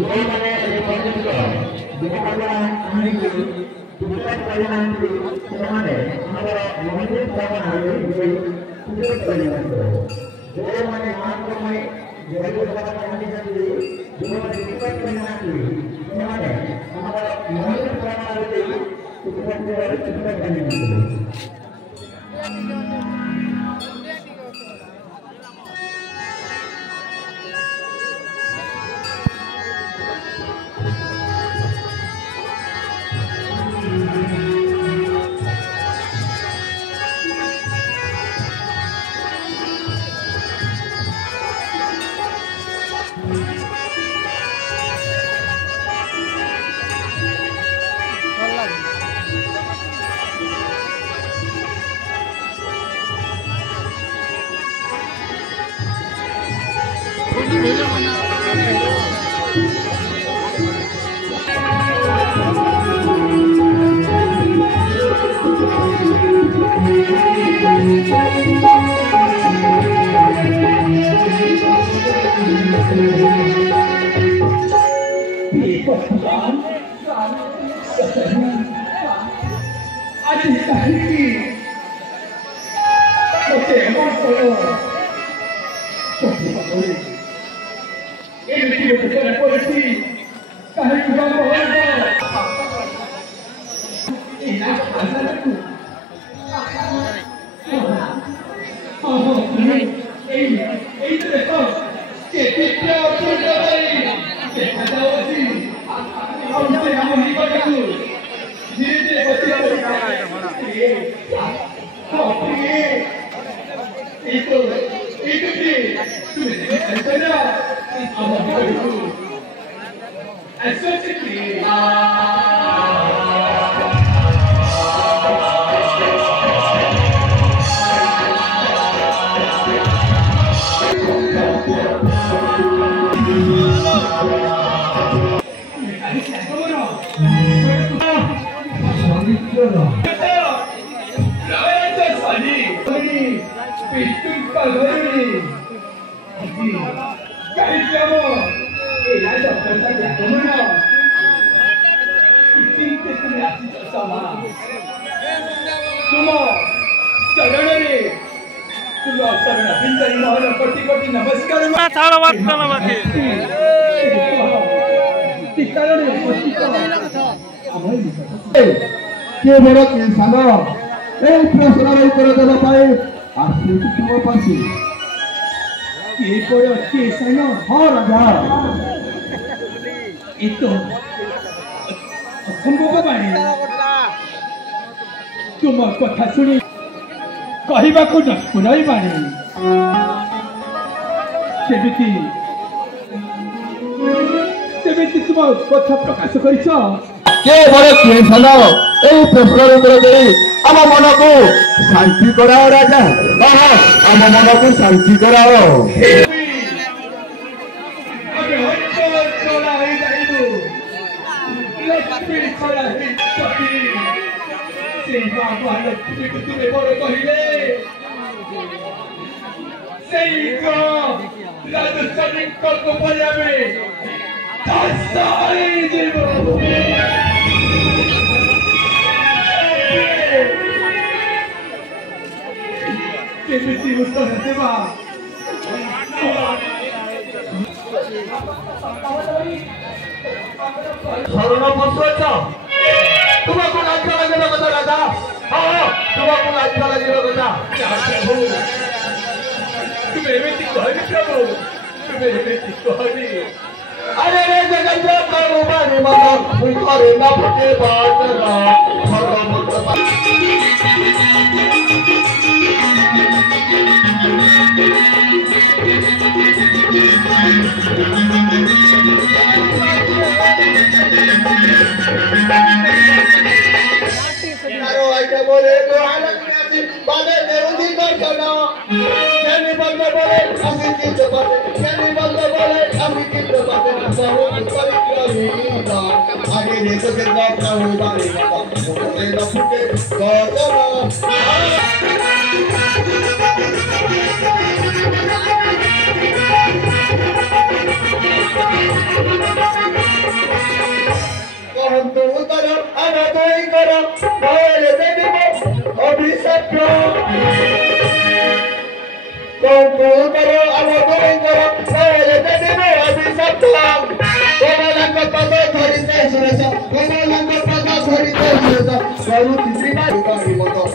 मैंने ये पर्यटक देखा कहानी को पुस्तक पढ़ना ସେମାନେ ଆମର ମନ୍ଦିର ସ୍ଥାପନ ହେଲେ ସୁଯୋଗ ପାଇଯାଆନ୍ତି ଯେଉଁମାନେ ମାନଙ୍କ ପାଇଁ ଜୈବ ଜଗତ ପହଞ୍ଚିଛନ୍ତି ଯେଉଁମାନେ ପୁସ୍ତକ ପଢ଼ିନାହାନ୍ତି ସେମାନେ ଆମର ମନ୍ଦିର ସ୍ଥାପନ ହେଲେ ପୁସ୍ତକ ପାଇଯାଆନ୍ତି। तुम कथा शुणी कहवा को नई बाणी तुम कथा प्रकाश कर प्रश्न उत्तर दे आम मन को शांति कराओ राजा आम मन को शांति कराओ शरण पशुच तुमको लाज लगे कथा राजा हाँ तुमको लाज लगे कथा तुम्हें प्रभु तुम्हें अरे रे जगत प्रभु बारे मत मुखरे न फटे बाटला बोले तो बाबे मेरुदी कर करना मैंने बंद बोले अभी की तो बाबे मैंने बंद बोले अभी की तो बाबे बहुत परिक्रमा आगे देखो कितना प्रभु बारे मुझे न फुटे तो baru diterima juga di motor.